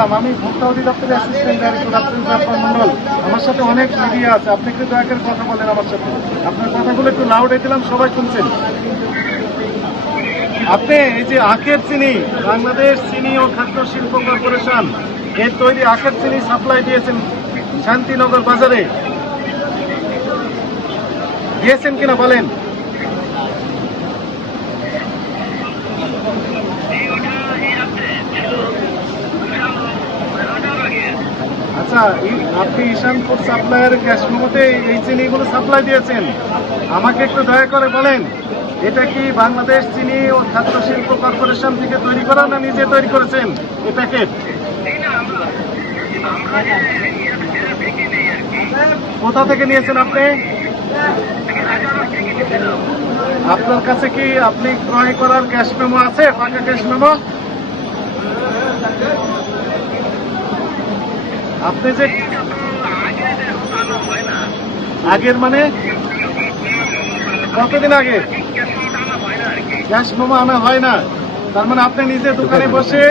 আমি ভোক্তা অধিদপ্তরের অ্যাসিস্ট্যান্ট ডাইরেক্টর আফরোজ জাফর মন্ডল। আমার সাথে অনেক মিডিয়া আছে, আপনি একটু দয়া করে কথা বলেন আমার সাথে। আপনার কথাগুলো একটু লাউড দিলাম, সবাই শুনছেন। আপনি এই যে আখের চিনি, বাংলাদেশ চিনি ও খাদ্য শিল্প কর্পোরেশন এর তৈরি আখের চিনি সাপ্লাই দিয়েছেন শান্তিনগর বাজারে, দিয়েছেন কিনা বলেন? আচ্ছা, আপনি ঈশান ফুড সাপ্লাইয়ের ক্যাশ মেমোতে এই চিনিগুলো সাপ্লাই দিয়েছেন, আমাকে একটু দয়া করে বলেন এটা কি বাংলাদেশ চিনি ও খাদ্য শিল্প কর্পোরেশন থেকে তৈরি করা না নিজে তৈরি করেছেন এই প্যাকেট? কোথা থেকে নিয়েছেন আপনি? আপনার কাছে কি আপনি ক্রয় করার ক্যাশ মেমো আছে, পাকা ক্যাশ মেমো? আপনি যে আগের মানে কতদিন আগে ক্যাশ মেমো আনা হয় না? তার মানে আপনি নিজে দোকানে বসে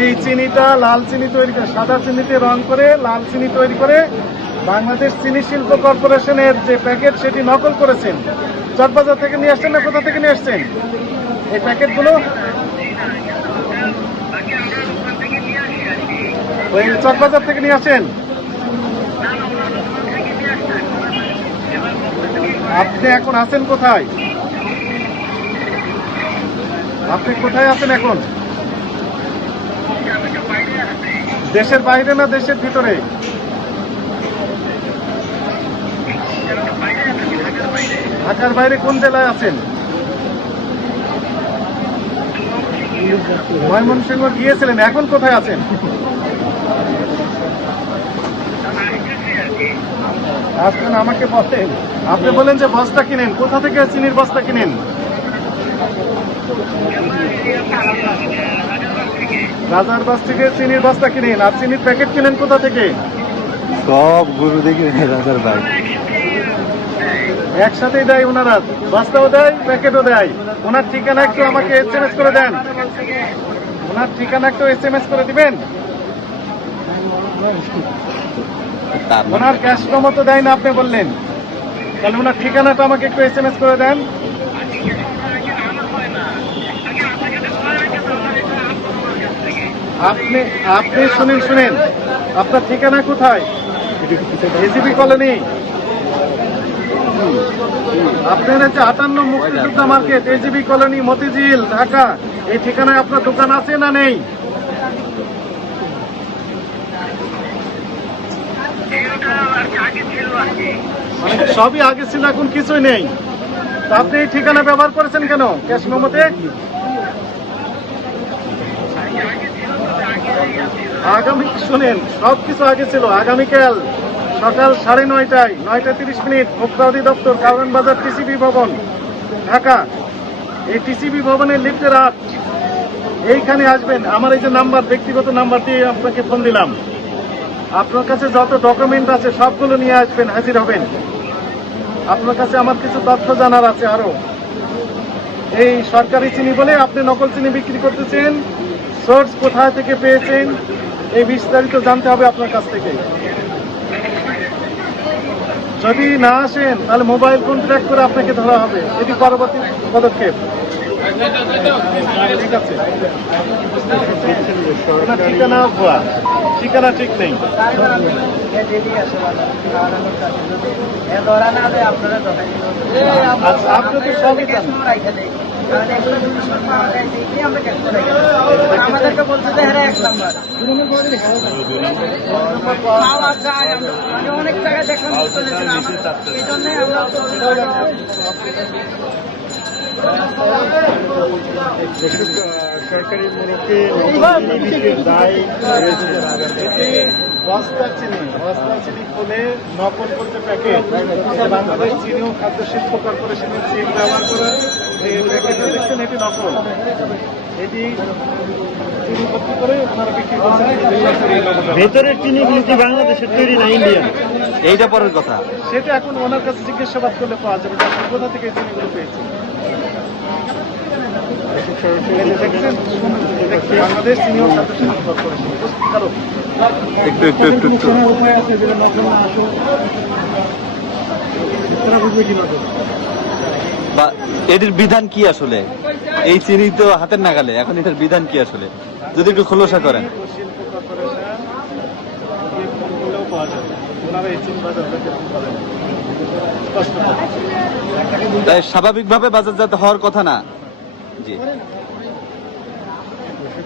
এই চিনিটা লাল চিনি তৈরি করে, সাদা চিনিতে রং করে লাল চিনি তৈরি করে বাংলাদেশ চিনি শিল্প কর্পোরেশনের যে প্যাকেট সেটি নকল করেছেন। চকবাজার থেকে নিয়ে আসছেন না কোথা থেকে নিয়ে আসছেন এই প্যাকেটগুলো? ওই চকবাজার থেকে নিয়ে আসেন। আপনি এখন আছেন কোথায়? আপনি কোথায় আছেন এখন? দেশের বাইরে না দেশের ভিতরে? ঢাকার বাইরে কোন জেলায় আছেন? ময়মনসিংহ গিয়েছিলেন, এখন কোথায় আছেন? আসলেন, আমাকে বলেন। আপনি বলেন যে বস্তা কিনেন, কোথা থেকে চিনির বস্তা কিনেন? রাজারবাস থেকে চিনির বস্তা কিনেন। আর চিনির প্যাকেট কিনেন কোথা থেকে? সব গরু দেখি রাজারবাগ একসাথেই দেয় ওনারা, বস্তাও দেয় প্যাকেটও দেয়। ওনার ঠিকানা একটু আমাকে SMS করে দেন, ওনার ঠিকানা একটু SMS করে দিবেন। ওনার ক্যাশ মেমো তো দেয় না আপনি বললেন, তাহলে ওনার ঠিকানাটা আমাকে একটু SMS করে দেন। আপনি আপনি শুনেন, আপনার ঠিকানা কোথায়? AGB colony. আপনার হচ্ছে 58 মুক্তিযোদ্ধা market, AGB colony, Motijheel, Dhaka. এই ঠিকানায় আপনার দোকান আছে না নেই? সবই আগে ছিল, এখন কিছুই নেই। তা আপনি এই ঠিকানা ব্যবহার করেছেন কেন ক্যাশ মেমোতে? আগামী শুনেন, সবকিছু আগে ছিল। আগামীকাল সকাল 9:30টায় 9:30 ভোক্তা অধিদপ্তর, কারওয়ান বাজার, টিসিবি ভবন, ঢাকা। এই টিসিবি ভবনের লিফটের 8 এইখানে আসবেন। আমার এই যে নাম্বার, ব্যক্তিগত নাম্বার দিয়ে আপনাকে ফোন দিলাম। আপনার কাছে যত ডকুমেন্ট আছে সবগুলো নিয়ে আসবেন, হাজির হবেন। আপনার কাছে আমার কিছু তথ্য জানার আছে আরো। এই সরকারি চিনি বলে আপনি নকল চিনি বিক্রি করতেছেন, সোর্স কোথায় থেকে পেয়েছেন এই বিস্তারিত জানতে হবে আপনার কাছ থেকে। যদি না আসেন তাহলে মোবাইল ফোন ট্র্যাক করে আপনাকে ধরা হবে, এটি পরবর্তী পদক্ষেপ। ঠিক আছে, ঠিকানা ভুয়া, ঠিকানা ঠিক নেই। আচ্ছা, আপনি তো সবই জানেন। আমাদেরকে বলতে হ্যাঁ 1 নাম্বার অনেক জায়গায় দেখলাম, এই জন্য আমরা সরকারি মুরব্বী দায় বস্তা চিনি খুলে নকল করতে প্যাকেট, বাংলাদেশ চিনি ও খাদ্য শিল্প কর্পোরেশনের সিল ব্যবহার করে প্যাকেটটা দেখছেন, এটি নকল। এটি চিনি ভর্তি করে ওনারা বিক্রি করছেন। ভেতরের চিনিগুলো কি বাংলাদেশের তৈরি না ইন্ডিয়ান? এইটা পরের কথা, সেটা এখন ওনার কাছে জিজ্ঞাসাবাদ করলে পাওয়া যাবে যে আপনি কোথা থেকে এই চিনিগুলো পেয়েছেন। এই যে দেখছেন, বাংলাদেশ সিনিয়র ছাত্র শিক্ষক কর্পোরেশন। হ্যালো। একটু কোনো উপায় আছে যেটা নজর না আসো? তারা বুঝবে কি নজর? বা এটির বিধান কি আসলে? এই চিনি তো হাতের নাগালে, এখন এটার বিধান কি আসলে যদি একটু খোলসা করেন। শিল্প কর্পোরেশন যে ফোন করলেও পাওয়া যাবে, ওনারা এই চিনি বাজার থেকে ফোন করেন স্পষ্ট। তাই স্বাভাবিকভাবে বাজারজাত হওয়ার কথা না। জি।